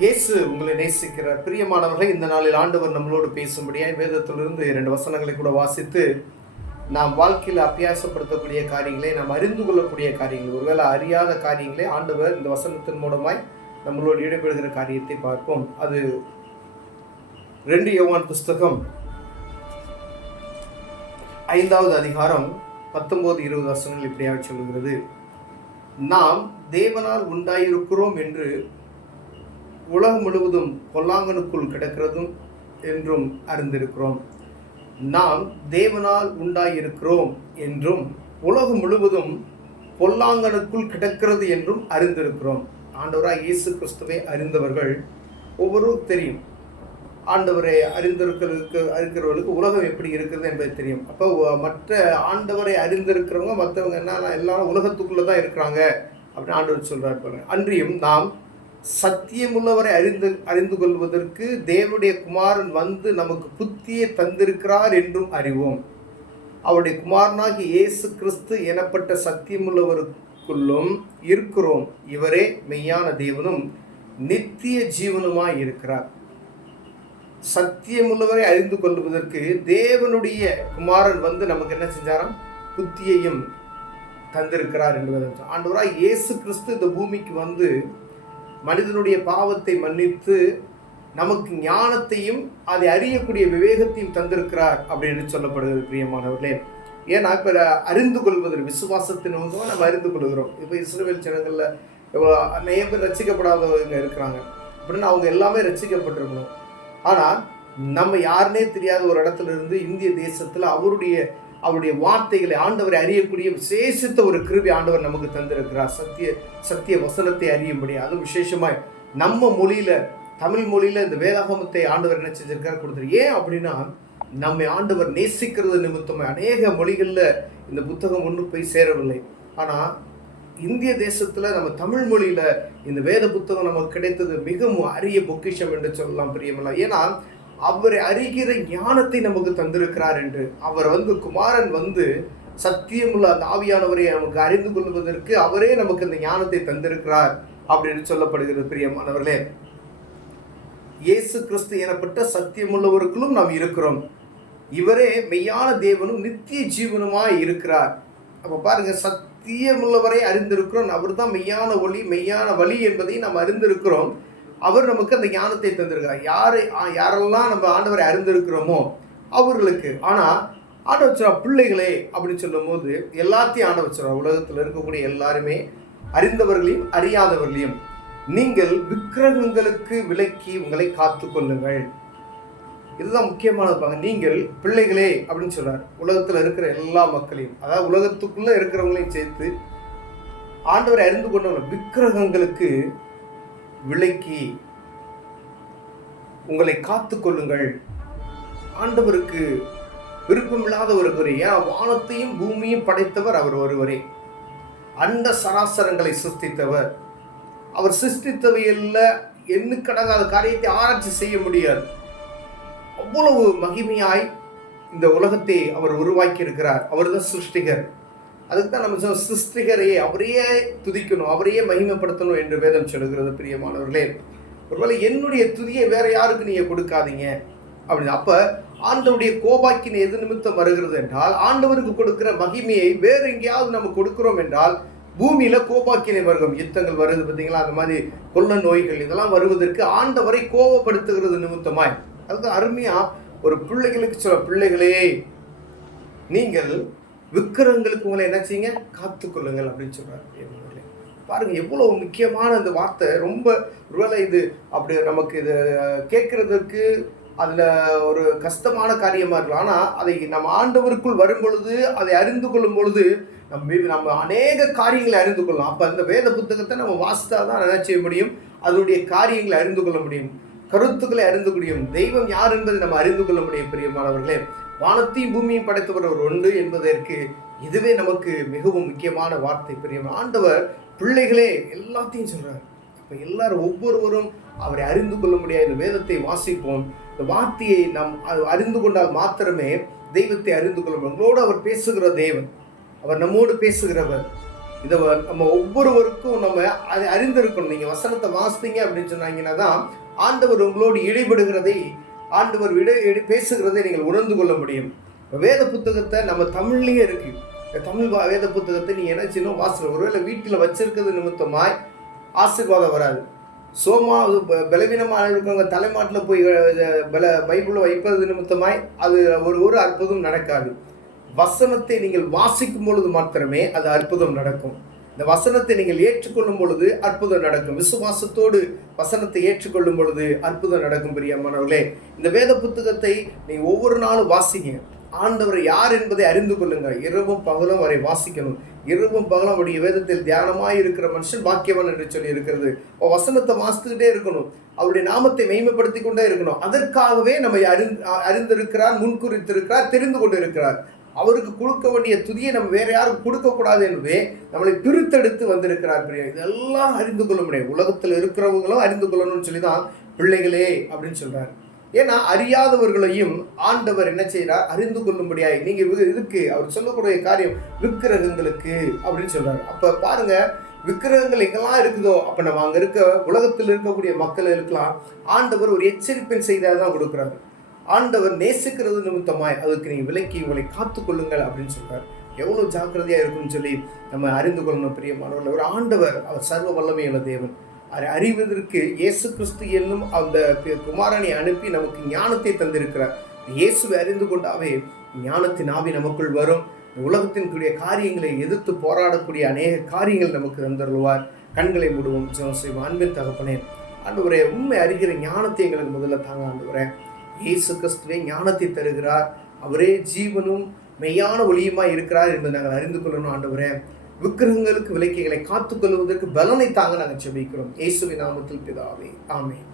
இயேசு உங்களை நேசிக்கிறார். பிரியமானவர்களை, இந்த நாளில் ஆண்டவர் நம்மளோடு பேசும்படியாய் வேதத்திலிருந்து 2 வசனங்களை கூட வாசித்து நாம் வாழ்க்கையில் அபியாசப்படுத்தக்கூடிய காரியங்களை, நாம் அறிந்து கொள்ளக்கூடிய காரியங்கள், ஒருவேளை அறியாத காரியங்களை ஆண்டவர் இந்த வசனத்தின் மூலமாய் நம்மளோடு ஈடுபடுகிற காரியத்தை பார்ப்போம். அது 2 யோவான் புஸ்தகம் 5வது அதிகாரம் 19-20 வசனங்கள் இப்படியாக சொல்லுகிறது. நாம் தேவனால் உண்டாயிருக்கிறோம் என்று உலகம் முழுவதும் பொல்லாங்கனுக்குள் கிடக்கிறதும் என்றும் அறிந்திருக்கிறோம். நாம் தேவனால் உண்டாயிருக்கிறோம் என்றும் உலகம் முழுவதும் பொல்லாங்கனுக்குள் கிடக்கிறது என்றும் அறிந்திருக்கிறோம். ஆண்டவராய் இயேசு கிறிஸ்துவை அறிந்தவர்கள் ஒவ்வொருவரும் தெரியும். ஆண்டவரை அறிந்திருக்கிறவர்களுக்கு உலகம் எப்படி இருக்கிறது என்பது தெரியும். அப்போ மற்ற ஆண்டவரை அறிந்திருக்கிறவங்க மற்றவங்க என்ன எல்லாரும் உலகத்துக்குள்ளே தான் இருக்கிறாங்க அப்படின்னு ஆண்டவர் சொல்கிறார். அன்றியும் நாம் சத்தியமுள்ளவரை அறிந்து கொள்வதற்கு தேவனுடைய குமாரன் வந்து நமக்கு புத்தியை தந்திருக்கிறார் என்றும் அறிவோம். அவருடைய குமாரனாகி இயேசு கிறிஸ்து எனப்பட்ட சத்தியமுள்ளவருக்குள்ளும் இருக்கிறோம். இவரே மெய்யான தேவனும் நித்திய ஜீவனுமாய் இருக்கிறார். சத்தியமுள்ளவரை அறிந்து கொள்வதற்கு தேவனுடைய குமாரன் வந்து நமக்கு என்ன செஞ்சாராம்? புத்தியையும் தந்திருக்கிறார் என்பது. ஆண்டவராய் இயேசு கிறிஸ்து இந்த பூமிக்கு வந்து மனிதனுடைய பாவத்தை மன்னித்து நமக்கு ஞானத்தையும் அதை அறியக்கூடிய விவேகத்தையும் தந்திருக்கிறார் அப்படின்னு சொல்லப்படுகிறது. பிரியமானவர்களே, ஏன்னா இப்போ அறிந்து கொள்வதில் விசுவாசத்தின் மூலமாக நம்ம அறிந்து கொள்கிறோம். இப்போ இஸ்ரவேல் ஜனங்களில் நிறைய பேர் ரட்சிக்கப்படாதவங்க இருக்கிறாங்க அப்படின்னா அவங்க எல்லாமே ரட்சிக்கப்பட்டிருக்கணும். ஆனால் நம்ம யாருன்னே தெரியாத ஒரு இடத்துல இருந்து இந்திய தேசத்தில் அவருடைய வார்த்தைகளை ஆண்டவரை அறியக்கூடிய விசேஷித்த ஒரு கிருபை ஆண்டவர் நமக்கு தந்திருக்கிறார். சத்திய வசனத்தை அறியும்படி, அதுவும் விசேஷமாய் நம்ம மொழியில், தமிழ் மொழியில் இந்த வேதாகமத்தை ஆண்டவர் என்ன செஞ்சிருக்காரு, கொடுத்துரு. ஏன் அப்படின்னா நம்மை ஆண்டவர் நேசிக்கிறது நிமித்தமாக அநேக மொழிகளில் இந்த புத்தகம் ஒன்றும் போய் சேரவில்லை. ஆனால் இந்திய தேசத்தில் நம்ம தமிழ் மொழியில் இந்த வேத புத்தகம் நமக்கு கிடைத்தது மிகவும் அரிய பொக்கிஷம் என்று சொல்லலாம். பிரியமெல்லாம், ஏன்னா அவரை அறிகிற ஞானத்தை நமக்கு தந்திருக்கிறார் என்று. அவர் வந்து குமாரன் வந்து சத்தியமுள்ள அந்த ஆவியானவரை நமக்கு அறிந்து கொள்வதற்கு அவரே நமக்கு அந்த ஞானத்தை தந்திருக்கிறார் அப்படின்னு சொல்லப்படுகிறது. பிரியமானவர்களே, இயேசு கிறிஸ்து எனப்பட்ட சத்தியமுள்ளவருக்குள்ளும் நாம் இருக்கிறோம். இவரே மெய்யான தேவனும் நித்திய ஜீவனுமாய் இருக்கிறார். அப்போ பாருங்க, சத்தியமுள்ளவரை அறிந்திருக்கிறோம். அவர் தான் மெய்யான ஒளி, மெய்யான வழி என்பதை நாம் அறிந்திருக்கிறோம். அவர் நமக்கு அந்த ஞானத்தை தந்திருக்கார். யாரெல்லாம் நம்ம ஆண்டவரை அறிந்திருக்கிறோமோ அவர்களுக்கு. ஆனால் ஆண்டவர் சொல்ற பிள்ளைகளே அப்படின்னு சொல்லும் போது எல்லாத்தையும் ஆண்டவர் சொல்ற, உலகத்தில் இருக்கக்கூடிய எல்லாருமே, அறிந்தவர்களையும் அறியாதவர்களையும், நீங்கள் விக்கிரகங்களுக்கு விலக்கி உங்களை காத்து கொள்ளுங்கள். இதுதான் முக்கியமானது. நீங்கள் பிள்ளைகளே அப்படின்னு சொல்றார். உலகத்தில் இருக்கிற எல்லா மக்களையும், அதாவது உலகத்துக்குள்ள இருக்கிறவங்களையும் சேர்த்து ஆண்டவரை அறிந்து கொண்டவங்க விக்கிரகங்களுக்கு விலக்கி உங்களை காத்து கொள்ளுங்கள். ஆண்டவருக்கு விருப்பமில்லாத ஒருவரே, ஏன் வானத்தையும் பூமியும் படைத்தவர் அவர் ஒருவரே. அண்ட சராசரங்களை சிருஷ்டித்தவர். அவர் சிருஷ்டித்தவையில் எண்ணுக்கடங்காத காரியத்தை ஆராய்ச்சி செய்ய முடியாது. அவ்வளவு மகிமையாய் இந்த உலகத்தை அவர் உருவாக்கி இருக்கிறார். அவர் தான் சிருஷ்டிகர். அதுக்கு தான் நம்ம சொன்ன சிருஷ்டிகரையே அவரையே துதிக்கணும், அவரையே மகிமைப்படுத்தணும் என்று வேதம் சொல்லுகிறது. பிரியமானவர்களே, ஒருவேளை என்னுடைய துதியை வேற யாருக்கு நீங்கள் கொடுக்காதீங்க அப்படின்னு. அப்போ ஆண்டவருடைய கோபாக்கினை எது நிமித்தம் வருகிறது என்றால், ஆண்டவருக்கு கொடுக்கிற மகிமையை வேறு எங்கேயாவது நம்ம கொடுக்கிறோம் என்றால் பூமியில கோபாக்கினை வருகம், யுத்தங்கள் வருது பார்த்தீங்களா, அந்த மாதிரி கொள்ள நோய்கள் இதெல்லாம் வருவதற்கு ஆண்டவரை கோபப்படுத்துகிறது நிமித்தமாய். அதுக்கு அருமையா ஒரு பிள்ளைகளுக்கு சொல்ல, பிள்ளைகளே நீங்கள் விக்கிரகங்களுக்கு உங்களை என்ன செய்யுங்க, காத்துக்கொள்ளுங்கள் அப்படின்னு சொல்றாரு. பாருங்க எவ்வளவு முக்கியமான இந்த வார்த்தை. ரொம்ப ஒருவேளை இது அப்படி நமக்கு இது கேட்கறதுக்கு அதுல ஒரு கஷ்டமான காரியமா இருக்கலாம். ஆனா அதை நம்ம ஆண்டவருக்குள் வரும் பொழுது, அதை அறிந்து கொள்ளும் பொழுது நம்ம அநேக காரியங்களை அறிந்து கொள்ளலாம். அப்ப அந்த வேத புத்தகத்தை நம்ம வாசித்தாதான் என்ன செய்ய முடியும், அதனுடைய காரியங்களை அறிந்து கொள்ள முடியும், கருத்துக்களை அறிந்து முடியும், தெய்வம் யார் என்பதை நம்ம அறிந்து கொள்ள முடியும். பிரியமானவர்களே, வானத்தையும் பூமியும் படைத்தவர் ஒரு ஒன்று என்பதற்கு இதுவே நமக்கு மிகவும் முக்கியமான வார்த்தை. பிரியம் ஆண்டவர் பிள்ளைகளே எல்லாத்தையும் சொல்றார். அப்ப எல்லாரும் ஒவ்வொருவரும் அவரை அறிந்து கொள்ள முடியாத இந்த வேதத்தை வாசிப்போம். இந்த வார்த்தையை நாம் அறிந்து கொண்டால் மாத்திரமே தெய்வத்தை அறிந்து கொள்ள முடியும். நம்மளோடு அவர் பேசுகிற தேவன், அவர் நம்மோடு பேசுகிறவர். இதை நம்ம ஒவ்வொருவருக்கும் நம்ம அதை அறிந்திருக்கணும். நீங்கள் வசனத்தை வாசித்தீங்க அப்படின்னு சொன்னாங்கன்னா தான் ஆண்டவர் உங்களோடு இடைபடுகிறதை, ஆண்டவர் பேசுகிறதை நீங்கள் உணர்ந்து கொள்ள முடியும். வேத புத்தகத்தை நம்ம தமிழ்லேயே இருக்குது. தமிழ் வேத புத்தகத்தை நீ என்ன செய்யணும், வாசல் ஒருவேளை வீட்டில் வச்சிருக்கிறது நிமித்தமாய் ஆசீர்வாதம் வராது. பலவீனமாக இருக்கிறவங்க தலைமாட்டில் போய் பைபிளை வைப்பது நிமித்தமாய் அது ஒரு அற்புதம் நடக்காது. வசனத்தை நீங்கள் வாசிக்கும் பொழுது மாத்திரமே அது அற்புதம் நடக்கும். இந்த வசனத்தை நீங்கள் ஏற்றுக்கொள்ளும் பொழுது அற்புதம் நடக்கும். விசுவாசத்தோடு வசனத்தை ஏற்றுக்கொள்ளும் பொழுது அற்புதம் நடக்கும். பிரியமானவர்களே, இந்த வேத புத்தகத்தை நீங்கள் ஒவ்வொரு நாளும் வாசிங்க. ஆண்டவர் யார் என்பதை அறிந்து கொள்ளுங்க. இரவும் பகலும் அவரை வாசிக்கணும். இரவும் பகலும் அவருடைய வேதத்தில் தியானமாய் இருக்கிற மனுஷன் பாக்கியவன் என்று சொல்லி இருக்கிறது. வசனத்தை வாசித்துக்கிட்டே இருக்கணும். அவருடைய நாமத்தை மேம்படுத்தி கொண்டே இருக்கணும். அதற்காகவே நம்ம அறிந்திருக்கிறார், முன்குறித்திருக்கிறார், தெரிந்து கொண்டு இருக்கிறார். அவருக்கு கொடுக்க வேண்டிய துதியை நம்ம வேற யாரும் கொடுக்கக்கூடாது என்பதே நம்மளை பிரித்தெடுத்து வந்திருக்கிறார். பிரியா, இதெல்லாம் அறிந்து கொள்ள முடியும். உலகத்தில் இருக்கிறவங்களும் அறிந்து கொள்ளணும்னு சொல்லி தான் பிள்ளைகளே அப்படின்னு சொல்றாரு. ஏன்னா அறியாதவர்களையும் ஆண்டவர் என்ன செய்யறார், அறிந்து கொள்ளும்படியாய். நீங்க இதுக்கு அவர் சொல்லக்கூடிய காரியம் விக்கிரகங்களுக்கு அப்படின்னு சொல்றாரு. அப்ப பாருங்க, விக்கிரகங்கள் எங்கெல்லாம் இருக்குதோ அப்ப நம்ம அங்க இருக்க உலகத்தில் இருக்கக்கூடிய மக்களுக்கெல்லாம் ஆண்டவர் ஒரு எச்சரிப்பின் செய்தியாக தான் கொடுக்குறாரு. ஆண்டவர் நேசிக்கிறது நிமித்தமாய் அதுக்கு நீங்கள் விலக்கி உங்களை காத்துக்கொள்ளுங்கள் அப்படின்னு சொல்றாரு. எவ்வளவு ஜாக்கிரதையா இருக்குன்னு சொல்லி நம்ம அறிந்து கொள்ளணும். பிரியமானவர்கள், ஒரு ஆண்டவர் அவர் சர்வ வல்லமையுள்ள தேவன். அதை அறிவதற்கு இயேசு கிறிஸ்து என்னும் அந்த குமாரனை அனுப்பி நமக்கு ஞானத்தை தந்திருக்கிறார். இயேசுவை அறிந்து கொண்டாவே ஞானத்தின் ஆவி நமக்குள் வரும். உலகத்தின்குரிய காரியங்களை எதிர்த்து போராடக்கூடிய அநேக காரியங்கள் நமக்கு தந்தருள்வார். கண்களை மூடுவோம், ஜெபம் செய்வோம். அன்பின் தகப்பனே, ஆண்டவரே, உண்மை அறிகிற ஞானத்தை எங்களுக்கு முதல்ல தாங்க. ஆண்டவரே, இயேசு கிறிஸ்துவே ஞானத்தை தருகிறார். அவரே ஜீவனும் மெய்யான ஒளியுமாய் இருக்கிறார் என்பதை நாங்கள் அறிந்து கொள்ளணும். ஆண்டவரே, விக்கிரகங்களுக்கு விலக்கிகளை காத்துக்கொள்வதற்கு பலனை தாங்க நாங்கள் ஜெபிக்கிறோம். இயேசுவின் நாமத்தில் பிதாவே, ஆமென்.